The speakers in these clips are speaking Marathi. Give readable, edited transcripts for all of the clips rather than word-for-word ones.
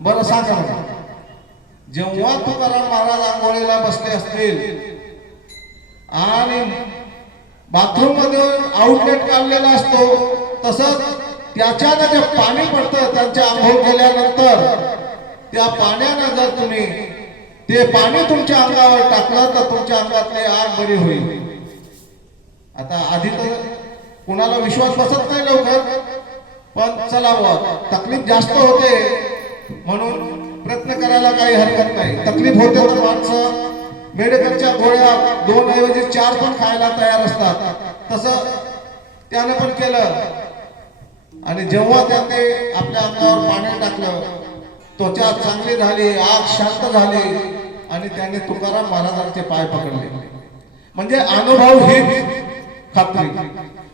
बरं सांगा मला, जेव्हा तुकाराम महाराज आंघोळीला बसले असतील आणि बाथरूम मधून आउटलेट काढलेला असतो, तसंच त्याच्यानं जे पाणी पडतं त्यांच्या आंघोळ केल्यानंतर, त्या पाण्यानं जर तुम्ही ते पाणी तुमच्या अंगावर टाकलं तर तुमच्या अंगातली आग बरी होईल. आता आधी तर कुणाला विश्वास बसत नाही लवकर, पण चला तकलीफ जास्त होते म्हणून प्रयत्न करायला काही हरकत नाही. तकलीफ होते तर माणसं मेडिकलच्या गोळ्या 2 ऐवजी 4 पण खायला तयार असतात. तसं त्याने पण केलं आणि जेव्हा त्याने आपल्या अंगावर पाणी टाकलं, त्वचा चांगली झाली, आग शांत झाली आणि त्याने तुकाराम महाराजांचे पाय पकडले. म्हणजे अनुभव ही खात्री,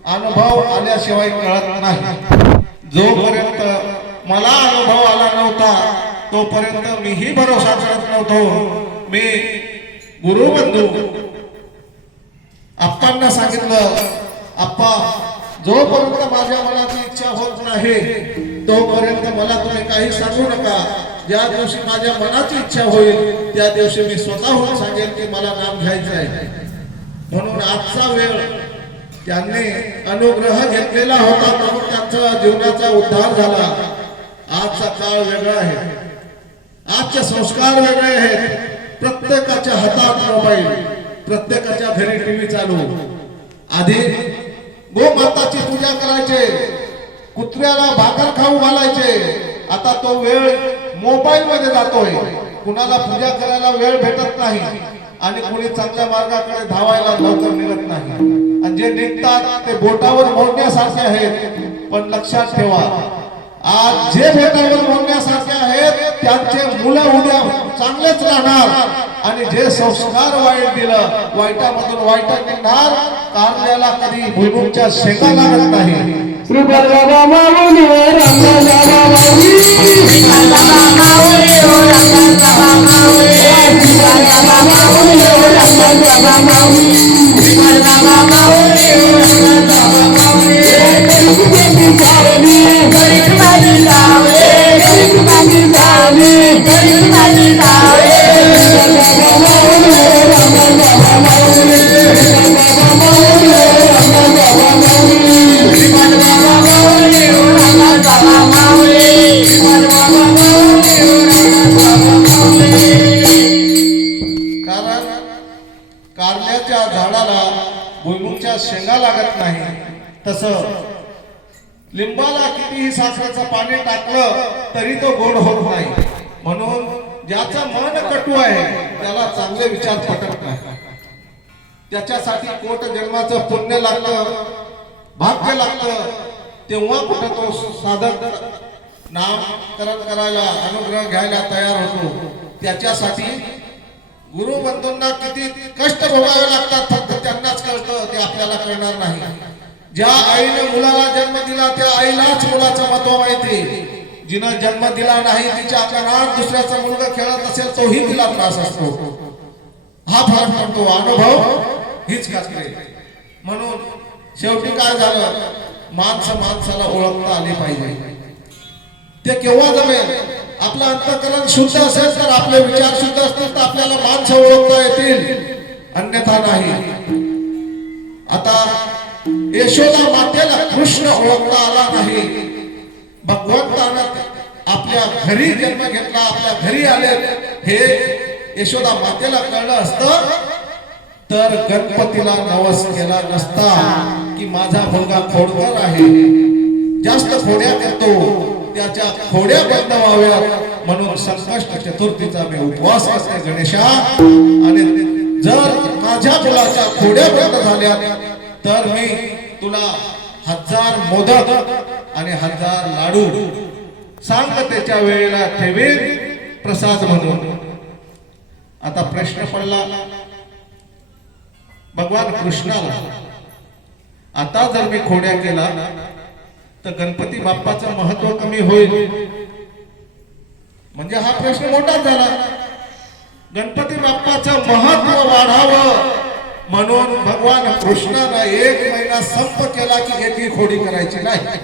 अनुभव आल्याशिवाय कळत नाही. जोपर्यंत मला अनुभव आला नव्हता तोपर्यंत मीही भरोसा करत नव्हतो. मी गुरुबंधू आप्पांना सांगितलं, आप्पा जोपर्यंत माझ्या मनाची इच्छा होत नाही तोपर्यंत मला तुम्ही काही सांगू नका. ज्या दिवशी माझ्या मनाची इच्छा होईल त्या दिवशी मी स्वतःहून सांगेन की मला नाम घ्यायचं आहे. म्हणून आजचा वेळ त्यांनी अनुग्रह घेतलेला होता म्हणून त्यांचा जीवनाचा उद्धार झाला. आजचा काळ वेगळा आहे, आजचे संस्कार वेगळे आहेत. प्रत्येकाच्या हातात मोबाईल, प्रत्येकाच्या घरी टीव्ही चालू. आधी गोमाताची पूजा करायचे, कुत्र्याला भाकर खाऊ घालायचे. आता तो वेळ मोबाईल मध्ये जातोय. कुणाला पूजा करायला वेळ भेटत नाही आणि कुणी चांगल्या मार्गाकडे धावायला लवकर निघत नाही. आणि जे निघतात ते बोटावर मोडण्यासारखे आहेत. पण लक्षात ठेवा, आज जे बोटावर मोडण्यासारखे आहेत त्यांचे मुलं उद्या चांगलेच राहणार आणि जे संस्कार वाईट दिलं, वाईटामधून वाईट निघणार. कारल्याला कधी भुईमुगाच्या शेंगा लागत नाही. श्री बाबा माऊली रामदासा माऊली, श्री बाबा माऊली ओ रामदासा माऊली, श्री बाबा माऊली ओ रामदासा माऊली, श्री बाबा माऊली ओ रामदासा माऊली. गरीबाची सावली, गरीबाची सावली, गरीबाची सावली, गरीबाची सावली. बाबा माऊली ओ रामदासा माऊली, बाबा माऊली ओ रामदासा माऊली. कारण कारल्याच्या झाडाला भुईमुगाच्या शेंगा लागत नाही, तसं लिंबाला कितीही साखरेचं पाणी टाकलं तरी तो गोड होत नाही. म्हणून ज्याचं मन कटू आहे त्याला चांगले विचार पटत नाही. त्याच्यासाठी कोट जन्माचं पुण्य लागतं, भाग्य लागतं. तेव्हा कुठं तो साधक नामकरण करायला, अनुग्रह घ्यायला तयार होतो. त्याच्यासाठी गुरुबंधूंना किती कष्ट भोगावे लागतात फक्त त्यांनाच कळतं, ते आपल्याला कळणार नाही. ज्या आईने मुलाला जन्म दिला त्या आईलाच मुलाचं महत्व माहिती. जिनं जन्म दिला नाही, तिच्या अंगणात दुसऱ्याचा मुलगा खेळत असेल तोही तिला त्रास असतो. हा फरक पडतो. अनुभव हीच खात्री. म्हणून शेवटी काय झालं, माणसाला ओळखता आली पाहिजे. ते केव्हा जमेल, आपलं अंतःकरण शुद्ध असेल तर, आपले विचार शुद्ध असतील तर आपल्याला माणसं ओळखता येतील, अन्यथा नाही. आता यशोदा मातेला कृष्ण ओळखता आला नाही. भगवंतानं आपल्या घरी जन्म घेतला, आपल्या घरी आले हे यशोदा मातेला कळलं असतं तर गणपतीला नवस केला नसता की माझा मुलगा खोडकर आहे, जास्त खोड्या करतो, त्याच्या खोड्या बंद व्हाव्यात म्हणून संकष्ट चतुर्थीचा मी उपवास करते गणेशा. आणि जर माझ्या मुलाच्या खोड्या बंद झाल्या तर मी तुला 1000 मोदक आणि 1000 लाडू सांगतेच्या वेळेला ठेवीन प्रसाद म्हणून. आता प्रश्न पडला भगवान कृष्णाला, आता जर मी खोड्या केला तर गणपती बाप्पाचं महत्व कमी होईल. म्हणजे हा प्रश्न मोठा झाला. गणपती बाप्पाचं महत्व वाढावं म्हणून भगवान कृष्णानं 1 महिना संप केला की एकही खोडी करायची नाही.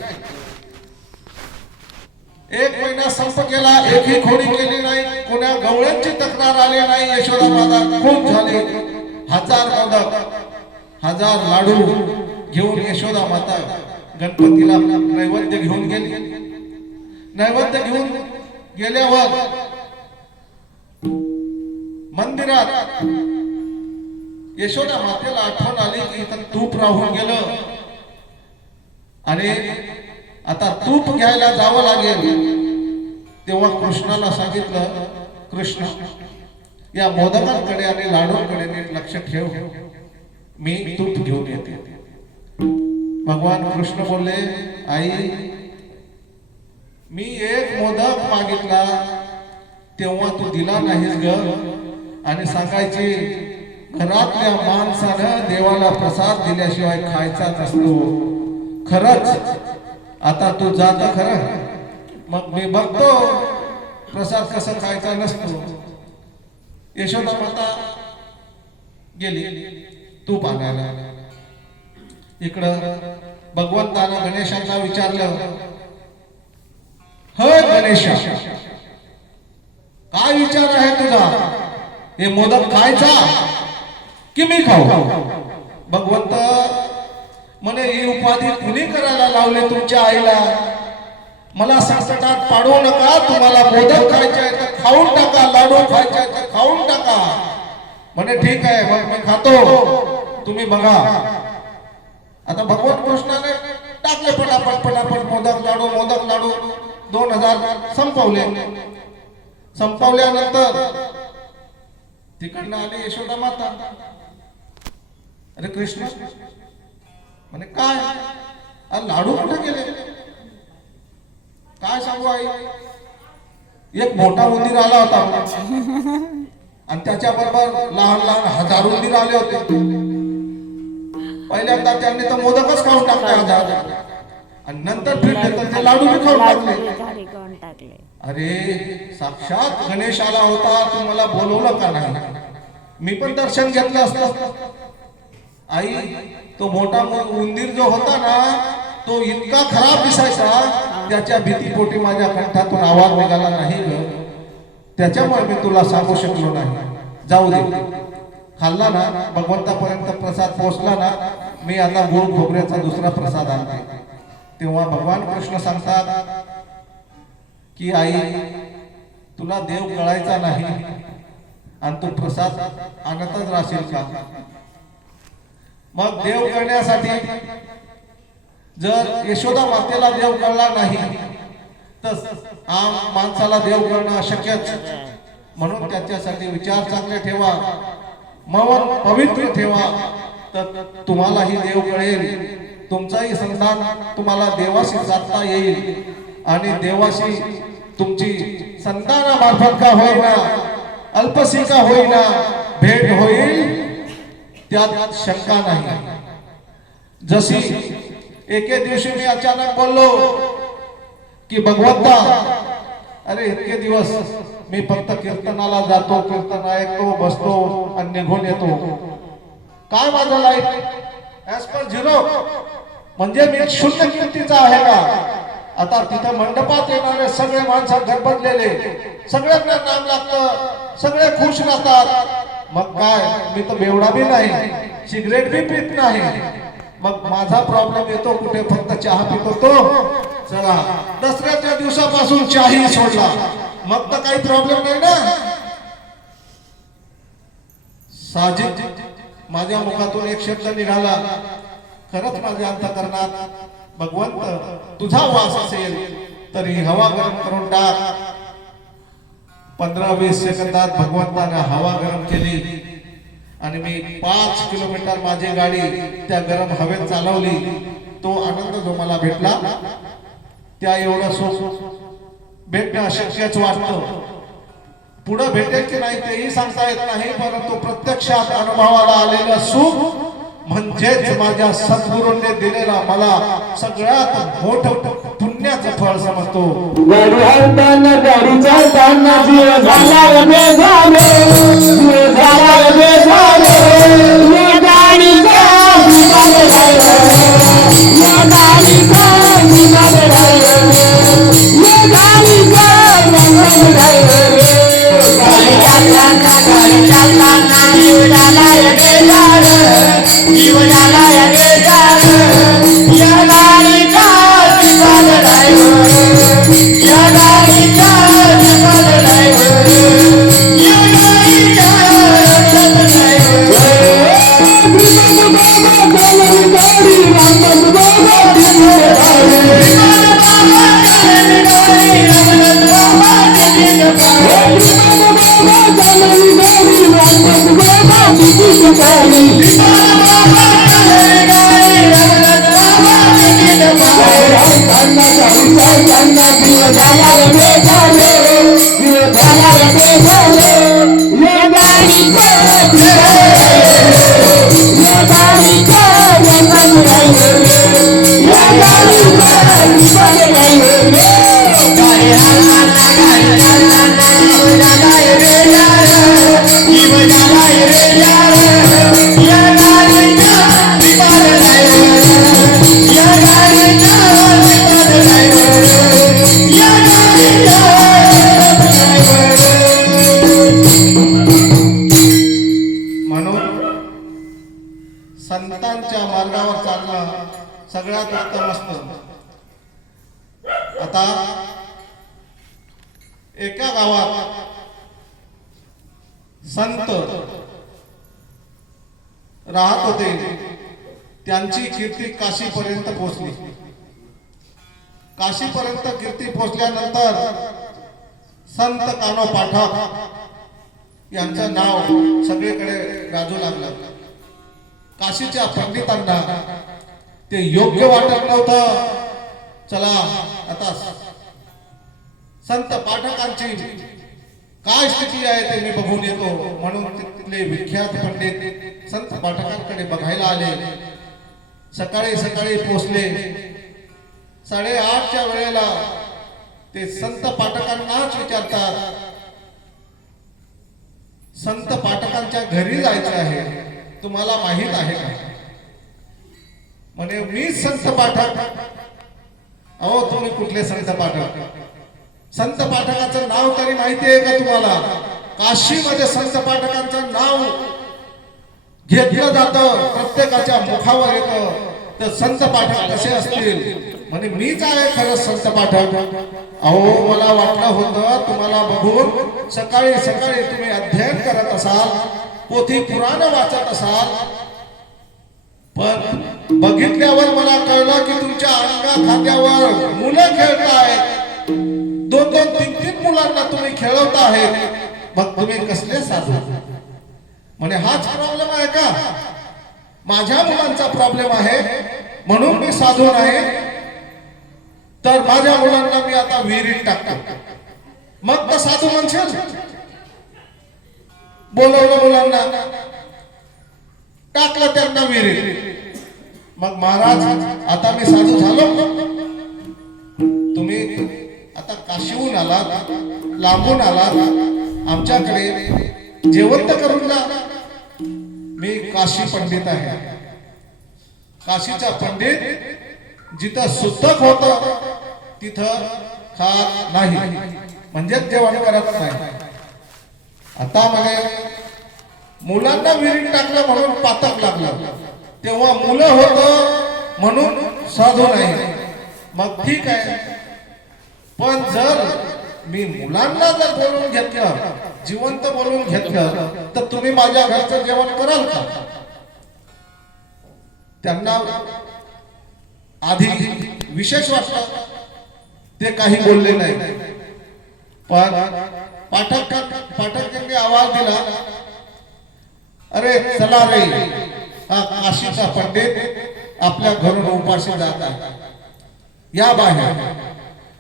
एक महिना संप केला, एकही खोडी केली नाही, कोण्या गवळ्यांची तक्रार आली नाही. यशोदा माता खूप झाली. 1000 मोदक 1000 लाडू घेऊन यशोदा माता गणपतीला नैवेद्य घेऊन गेली. नैवेद्य घेऊन गेल्यावर मंदिरात यशोदा मातेला आठवण आली की इथं तूप राहून गेलं आणि आता तूप घ्यायला जावं लागेल. तेव्हा कृष्णाला सांगितलं, कृष्ण या मोदकांकडे आणि लाडूंकडे नीट लक्ष ठेव, मी तूप घेऊन येते. भगवान कृष्ण बोलले, आई मी एक मोदक मागितला तेव्हा तू दिला नाहीस ग, आणि सांगायची घरातल्या माणसानं देवाला प्रसाद दिल्याशिवाय खायचा नसतो. खरंच आता तू जात खरं, मग मी बघतो प्रसाद कसा खायचा नसतो. यशोदा माता गेली तूप आणायला. इकडं भगवंतानं गणेशांना विचारलं, होय गणेशा, काय विचार आहे तुझा? हे मोदक खायचा की मी खाऊ? भगवंत म्हणे, ही उपाधी कुणी करायला लावले तुमच्या आईला? मला संकटात पाडू नका. तुम्हाला मोदक खायचे आहे तर खाऊन टाका, लाडू खायचे आहे तर खाऊन टाका. म्हणे ठीक आहे, मग मी खातो, तुम्ही बघा. आता भगवान कृष्णाने टाकले पटापट पटापट मोदक लाडू 2000 संपवले. संपवल्यानंतर तिकडनं आली यशोदा माता. अरे कृष्ण म्हणे काय लाडू कुठे गेले? काय सांगू आई, एक मोठा उंदीर आला होता आणि त्याच्या बरोबर लहान लहान 1000 उंदीर आले होते. पहिल्यांदा त्यांनी तर मोदकच खाऊन टाकले 1000, आणि नंतर फिरले तर ते लाडू बी खाऊन टाकले. अरे साक्षात गणेश आला होता, तू मला बोलवलं का नाही? मी पण दर्शन घेतलं असतं. आई, तो मोठा उंदीर जो होता ना, तो इतका खराब दिसायचा, त्याच्या भीतीपोटी माझ्या कंठातून आवाज निघाला नाही ग. त्याच्यामुळे मी तुला सांगू शकलो नाही. जाऊ दे, खाल्ला ना, भगवंतापर्यंत प्रसाद पोहोचला ना, मी आता गोड खोबऱ्याचा दुसरा प्रसाद आणते. तेव्हा भगवान कृष्ण सांगतात की आई, तुला देव कळायचा नाही आणि तू प्रसाद आणतच राहशील का? मग देव करण्यासाठी जर यशोदा मातेला देव कळला नाही तर माणसाला देव करणं अशक्यच. म्हणून त्याच्यासाठी विचार चांगले ठेवा, मन पवित्र ठेवा, तर तुम्हालाही देव कळेल. तुमचाही संधान तुम्हाला देवाशी साधता येईल आणि देवाशी तुमची संधानामार्फत का होईना, अल्पसी का होईना भेट होईल, त्यात शंका नाही. जशी एके दिवशी मी अचानक बोललो की भगवंता, अरे इतके दिवस मी फक्त कीर्तनाला जातो, कीर्तन ऐकतो, बसतो आणि निघून येतो. काय माझं लाईफ ऍज पर 0, म्हणजे मी शून्य कीर्तीचा आहे का? आता तिथं मंडपात येणारे सगळे माणसं गडबडलेले, सगळ्यांना नाम लागतं, सगळे खुश राहतात. मग काय, मी तर बेवडा बी नाही, सिगरेट बी पीत नाही. मग माझा प्रॉब्लेम येतो कुठे? फक्त चहा पितो तो. चला, दसऱ्याच्या दिवसापासून चहाही सोडला, मग तर काही प्रॉब्लेम नाही ना. साजिद माझ्या मुखातून एक शब्द निघाला, खरंच माझ्या अंतःकरणात भगवंत तुझा वास असेल तरी हवा गरम करून टाक. 15-20 सेकंदात भगवंताने हवा गरम केली आणि मी 5 किलोमीटर माझी गाडी त्या गरम हवेत चालवली. तो आनंद जो मला भेटला, त्या एवढं सुख भेटणं अशक्यच वाटतं. पुढे भेटेल की नाही तेही सांगता येत नाही, परंतु प्रत्यक्षात अनुभवाला आलेलं सुख म्हणजेच माझ्या सद्गुरूंनी दिलेला मला सगळ्यात मोठं पुण्याचं फळ समजतो. गाडी हालताना, गाडी चालताना जीव झाला बेजाने, जीव झाला बेजाने. या गाडीचा निघाले राहिलो, या गाडीचा निघाले राहिलो, या गाडी म्हणून संतांच्या मार्गावर चालणं सगळ्यात उत्तम असतं. आता एका गावात संत राहत होते. त्यांची कीर्ती काशीपर्यंत पोहोचली. काशीपर्यंत कीर्ती पोहोचल्यानंतर संत कान्हो पाठक यांचं नाव सगळीकडे गाजू लागलं. काशीच्या पंडितांना ते योग्य वाटत नव्हतं. चला आता संत पाठकांची काय स्थिती आहे ते मी बघून येतो म्हणून तिथले विख्यात पंडित संत पाठकांकडे बघायला आले. सकाळी सकाळी पोहोचले. 8:30च्या वेळेला ते संत पाठकांनाच विचारतात, संत पाठकांच्या घरी जायचं आहे, तुम्हाला माहित आहे का? म्हणे मी संत पाठक. अहो तुम्ही कुठले संत पाठक? संत पाठकाचं नाव तरी माहिती आहे का तुम्हाला? काशीमध्ये संत पाठकांचं नाव घेतलं जातं, प्रत्येकाच्या मुखावर येतं. तर संत पाठक कसे असतील? म्हणे मीच आहे खरं संत पाठक. अहो मला वाटलं होतं तुम्हाला बघून सकाळी सकाळी तुम्ही अध्ययन करत असाल, पोथी पुराण वाचत असाल, पण बघितल्यावर मला कळलं की तुमच्या अंगा खांद्यावर मुलं खेळतायत. 2-2, 3-3 मुलांना तुम्ही खेळवत आहेत. मग तुम्ही कसले साधू? म्हणे हाच प्रॉब्लेम आहे का? माझ्या मुलांचा प्रॉब्लेम आहे म्हणून मी साधू नाही, तर माझ्या मुलांना मी आता विहिरीत टाकतो. मग तर साधू म्हणशील? बोलवलं मुलांना, टाकलं त्यांना विहिरीत. मग महाराज आता मी साधू झालो? तुम्ही आता काशीहून आलात, लांबून आलात, आमच्याकडे जेवण तर करून जा. मी काशी पंडित आहे. काशीचा पंडित जिथं सुतक होत तिथं खात नाही, म्हणजेच जेवण करत नाही. आता म्हणे मुलांना विहिरीत टाकलं म्हणून पातक लागलं, तेव्हा मुलं होत म्हणून साधू नाही. मग ठीक आहे, पण जर मी मुलांना जर बोलवून घेतलं, जिवंत बोलवून घेतलं, तर तुम्ही माझ्या घरचं जेवण कराल का? त्यांना आधी विशेष वाटलं, ते काही बोलले नाही. पण पाठकांनी आवाज दिला, अरे चला रे, हा काशीचा पंडित आपल्या घरून उपाशी जात आहे, या बाहेर.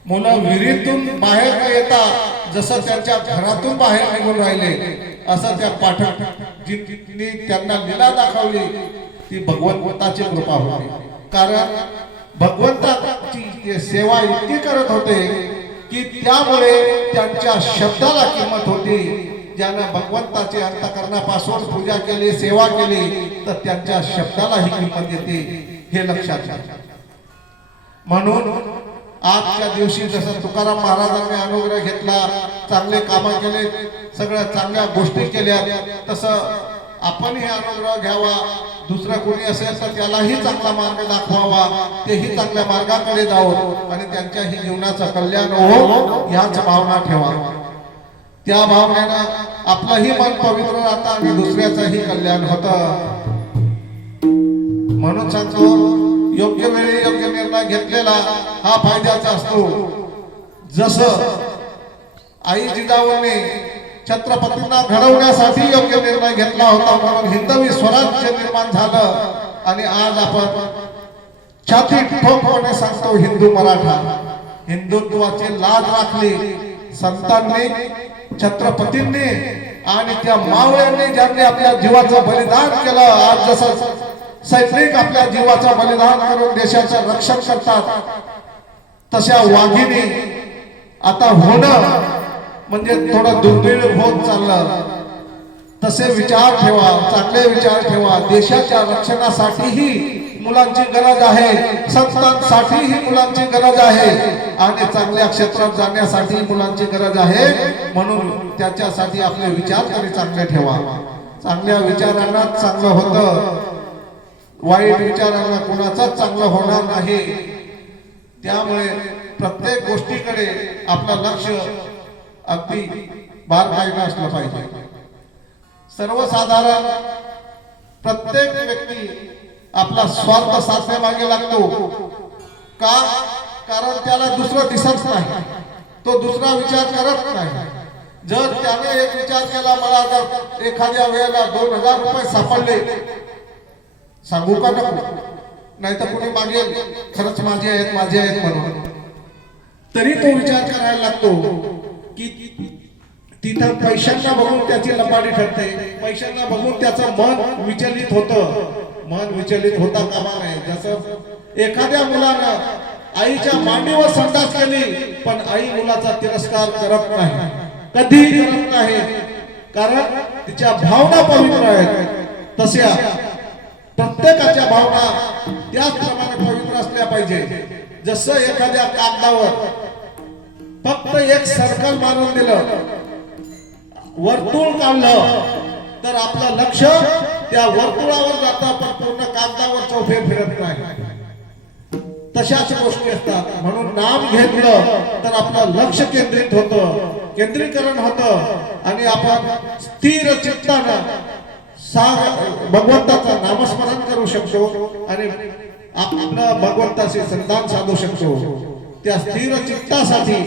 मुलं विहिरीतून बाहेर न येता जसं त्यांच्या घरातून बाहेर निघून राहिले, असं त्या पाठक जिनी त्यांना लीला दाखवली ती भगवंताची कृपा होती. कारण भगवंताची सेवा इतकी करत होते की त्यामुळे त्यांच्या शब्दाला किंमत होती. ज्यानं भगवंताची अंतःकरणापासून पूजा केली, सेवा केली, तर त्यांच्या शब्दालाही किंमत येते, हे लक्षात घ्या. म्हणून आजच्या दिवशी जसं तुकाराम महाराजांनी अनुग्रह घेतला, चांगले कामं केले, सगळ्या चांगल्या गोष्टी केल्या, तसं आपण हे अनुग्रह घ्यावा. दुसरा कोणी असेल तर त्यालाही चांगला मार्ग दाखवावा, तेही चांगल्या मार्गाकडे जावं आणि त्यांच्याही जीवनाचं कल्याण हो, ह्याच भावना ठेवा. त्या भावनेनं आपलंही मन पवित्र राहतं आणि दुसऱ्याचंही कल्याण होतं. म्हणून सांगतो, योग्य वेळी योग्य निर्णय घेतलेला हा फायद्याचा असतो. जसं आई जिजाऊने छत्रपतींना घडवण्यासाठी योग्य निर्णय घेतला होता, म्हणून हिंदवी स्वराज्य निर्माण झालं. आणि आज आपण छाती ठोकपणे सांगतो, हिंदू मराठा. हिंदुत्वाची लाज राखली संतांनी, छत्रपतींनी आणि त्या मावळ्यांनी, ज्यांनी आपल्या जीवाचं बलिदान केलं. आज जसं सैनिक आपल्या जीवाचं बलिदान करून देशाचं रक्षण करतात, तशा वाघिणी आता होणं म्हणजे थोडं दुर्मिळ होत चाललं. तसे विचार ठेवा, चांगले विचार ठेवा. देशाच्या रक्षणासाठीही मुलांची गरज आहे, संस्थांसाठीही मुलांची गरज आहे आणि चांगल्या क्षेत्रात जाण्यासाठी मुलांची गरज आहे. म्हणून त्याच्यासाठी आपले विचार तरी चांगले ठेवा. चांगल्या विचारांना चांगलं होतं, वाईट विचारांना कुणाचाच चांगलं होणार नाही. त्यामुळे प्रत्येक गोष्टीकडे आपलं लक्ष अगदी बारकाईनं असलं पाहिजे. सर्वसाधारण प्रत्येक व्यक्ती आपला स्वार्थ साधण्यामागे लागतो का? कारण त्याला दुसरं दिसत नाही, तो दुसरा विचार करत नाही. जर त्याने एक विचार केला, मला जर एखाद्या वेळेला 2000 रुपये सापडले, सांगू का नको? नाही तर कोणी मागेल खरंच माझे आहेत म्हणून, तरी तो विचार करायला लागतो की तिथं पैशांना बघून त्याची लपाडी ठरते, पैशांना बघून त्याचं मन विचलित होतं. मन विचलित होता कामा नये. जसं एखाद्या मुलानं आईच्या मांडीवर संडास केली, पण आई मुलाचा तिरस्कार करत नाही, कधीही करत नाही, कारण तिच्या भावना पवित्र आहेत. तशा प्रत्येकाच्या भावना त्याचप्रमाणे पवित्र असल्या पाहिजे. जसं एखाद्या कागदावर फक्त एक सर्कल मारून दिलं, वर्तुळ काढलं, तर आपलं लक्ष त्या वर्तुळावर जातं, पण पूर्ण कागदावर चौफे फिरत नाही. तशाच गोष्टी असतात. म्हणून नाम घेतलं तर आपलं लक्ष केंद्रित होतं, केंद्रीकरण होतं आणि आपण स्थिर चित्तानं भगवंताचं नामस्मरण करू शकतो आणि आपलं भगवंताशी संधान साधू शकतो. त्या स्थिर चित्तासाठी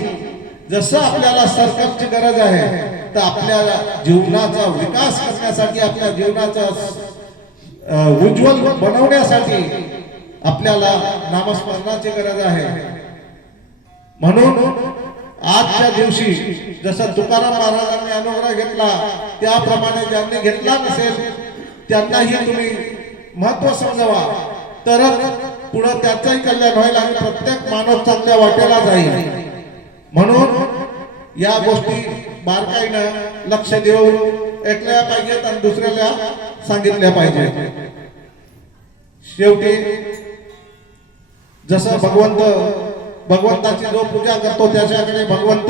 जसं आपल्याला सर्कलची गरज आहे, तर आपल्या जीवनाचा विकास करण्यासाठी, आपल्या जीवनाचा उज्ज्वल बनवण्यासाठी आपल्याला नामस्मरणाची गरज आहे. म्हणून आजच्या दिवशी जसं तुकाराम महाराजांनी अनुग्रह घेतला, त्याप्रमाणे ज्यांनी घेतला नसेल त्यांनाही तुम्ही महत्व समजावा, तरच पुढे त्याचंही कल्याण होईल आणि प्रत्येक मानव चांगल्या वाटेला जाईल. म्हणून या गोष्टी बारकाईनं लक्ष देऊन ऐकल्या पाहिजेत आणि दुसऱ्याला सांगितल्या पाहिजेत. शेवटी जसं भगवंताची जो पूजा करतो त्याच्याकडे भगवंत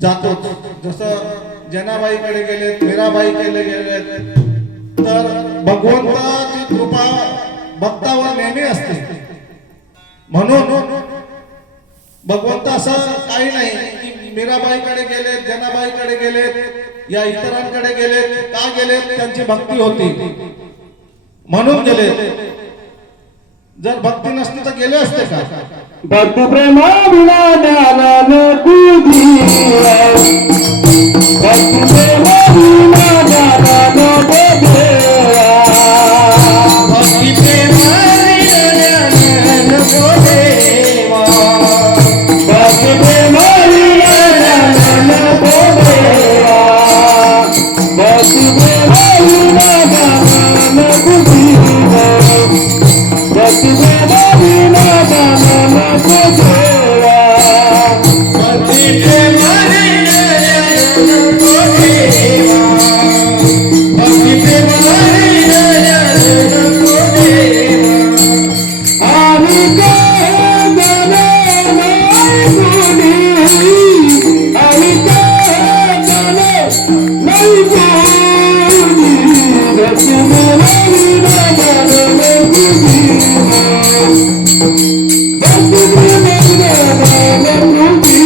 जातो. जसं जनाबाईकडे गेलेत, मीराबाईकडे गेलेत, तर भगवंताची कृपा भक्तावर नेहमी असते. म्हणून भगवंत असं काही नाही की मीराबाईकडे गेलेत, जनाबाईकडे गेलेत, या इतरांकडे गेलेत. का गेलेत? त्यांची भक्ती होती म्हणून गेलेत. जर भक्ती नसती तर गेले असते का? भक्ती प्रेमा विना ज्ञान बुद्धी, भक्ती प्रेमा विना ज्ञान बुद्धी, भक्ती प्रेमा विना ज्ञान बुद्धी, भक्ती प्रेमा विना ज्ञान बुद्धी, भक्ती प्रेमा विना ज्ञान बुद्धी, भक्ती प्रेमा विना ज्ञान बुद्धी, भक्ती प्रेमा विना ज्ञान बुद्धी, भक्ती प्रेमा विना ज्ञान बुद्धी, आणि काय ज्ञान नाही बुद्धी, आणि काय ज्ञान नाही बुद्धी, भक्ती प्रेमा विना ज्ञान बुद्धी, भक्ती प्रेमा विना ज्ञान बुद्धी.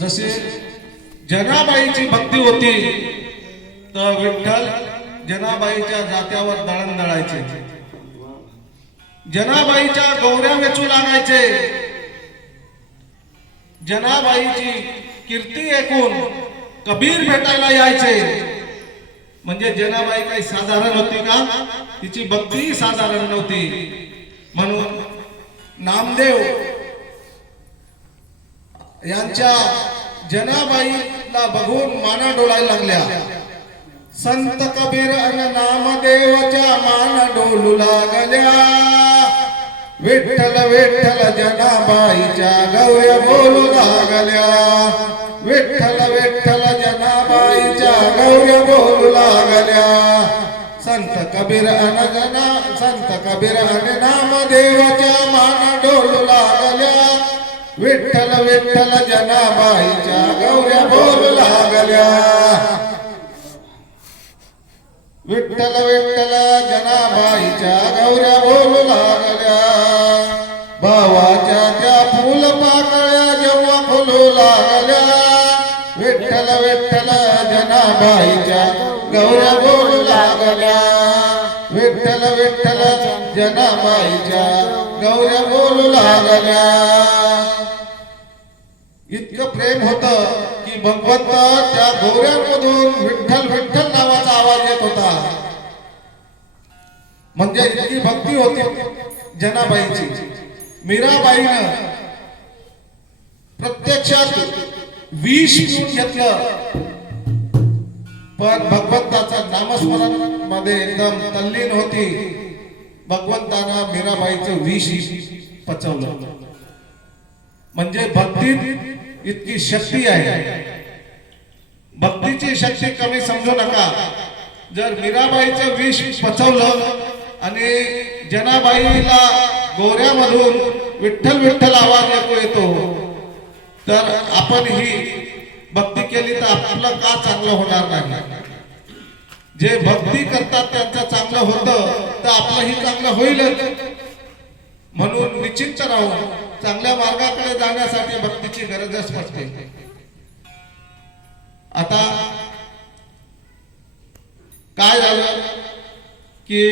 जसे जनाबाईची भक्ती होती तर विठ्ठल जनाबाईच्या जात्यावर दळण दळायचे, जनाबाईच्या गौऱ्या वेचू लागायचे. जनाबाईची कीर्ती ऐकून कबीर भेटायला यायचे. म्हणजे जनाबाई काही साधारण होती का? तिची भक्ती साधारण नव्हती. म्हणून नामदेव यांच्या जनाबाईला बघून माना डोलायला लागल्या. संत कबीर अन नामदेवच्या मान डोलू लागल्या. विठ्ठल विठ्ठल जनाबाईच्या गौऱ्या बोलू लागल्या विठ्ठल विठ्ठल जनाबाईच्या गौऱ्या बोलू लागल्या संत कबीर अन नामदेवाच्या मान डोलू लागल्या विठ्ठल विठ्ठल जनाबाईच्या गौऱ्या बोलू लागल्या विठ्ठल विठ्ठल जनाबाईच्या गौऱ्या बोलू लागल्या भावाच्या त्या फुल पाकळ्या जेव्हा फुलू लागल्या विठ्ठल विठ्ठल जनाबाईच्या गौऱ्या बोलू लागल्या विठ्ठल विठ्ठल जनाबाईच्या गौऱ्या बोलू लागल्या इतकं प्रेम होतं की भगवंत त्या गौऱ्यांमधून विठ्ठल विठ्ठल नावाचा आवाज येत होता म्हणजे इतकी भक्ती होती जनाबाईची मीराबाईनं प्रत्यक्षात विष पिऊन घेतलं पण भगवंताचं नामस्मरण मध्ये एकदम तल्लीन होती भगवंतानं मीराबाईचं विष पचवलं म्हणजे भक्तीत इतकी शक्ती आहे भक्तीची शक्ती कमी समजू नका जर मीराबाईचं विष पचवलं आणि जनाबाईला गोऱ्यामधून विठ्ठल विठ्ठल आवाज येतो तर आपण ही भक्ती केली तर आपलं का चांगलं होणार नाही जे भक्ती करतात त्यांचं चांगलं होतं तर आपलंही चांगलं होईलच म्हणून निश्चिंत राहून चांगल्या मार्गाकडे जाण्यासाठी भक्तीची गरजच पडते आता काय झालं की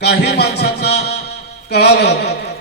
काही माणसांना कळालं